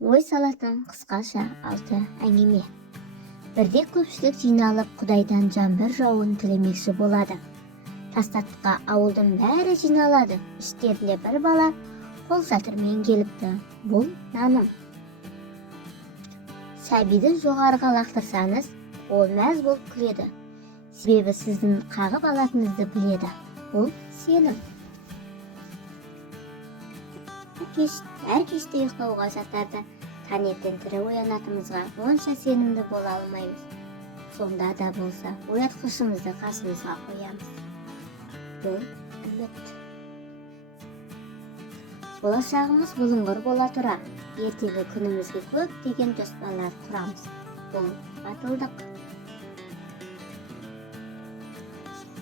Ой салатын қысқаша 6 әңгіме. Бірде көпшілік жиналып Құдайдан жаңбыр жауын тілемекші болады. Тастатқа ауылдың бәрі жиналады. Іштерінде бір бала қол шатырмен келіпті. Бұл наным. Сәбиді жоғарыға лақтырсаңыз, ол мәз болып күледі. Себебі сіздің қағып алатыныңызды біледі. Бұл сенім. Әр кеште ұйықтауға жатарда таңертең тірі оянатымызға онша сенімді бола алмаймыз. Сонда да болса, оятқышымызды қасымызға қоямыз. Бұл үміт. Болашағымыз бұлыңғыр бола тұра, ертеңгі күнімізге көптеген жоспарлар құрамыз. Бұл батылдық.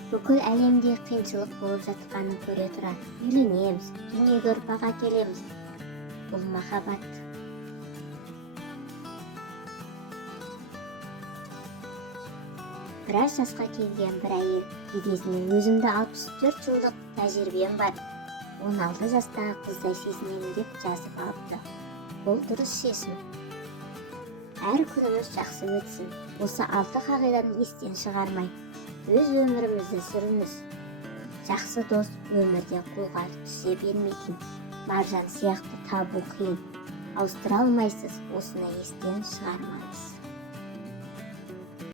Бүкіл әлемде қиыншылық болып жатқанын көре тұра, үйленеміз, дүниеге ұрпақ әкелеміз. Бұл махаббат. Біраз жасқа келген бір әйел едесінен өзімді 64 жылдық тәжірибем бар. 16 жастағы қыздай сезінемін деп жазып алыпты. Бұл дұрыс шешім. Әр күніміз жақсы өтсін. Осы 6 қағиданы естен шығармай, өз өмірімізді сүріңіз. Жақсы дос өмірде қолға түсе бермейтін. Маржан сияқты табу қиын. Ауыстыра алмайсыз, осыны естен шығармаңыз.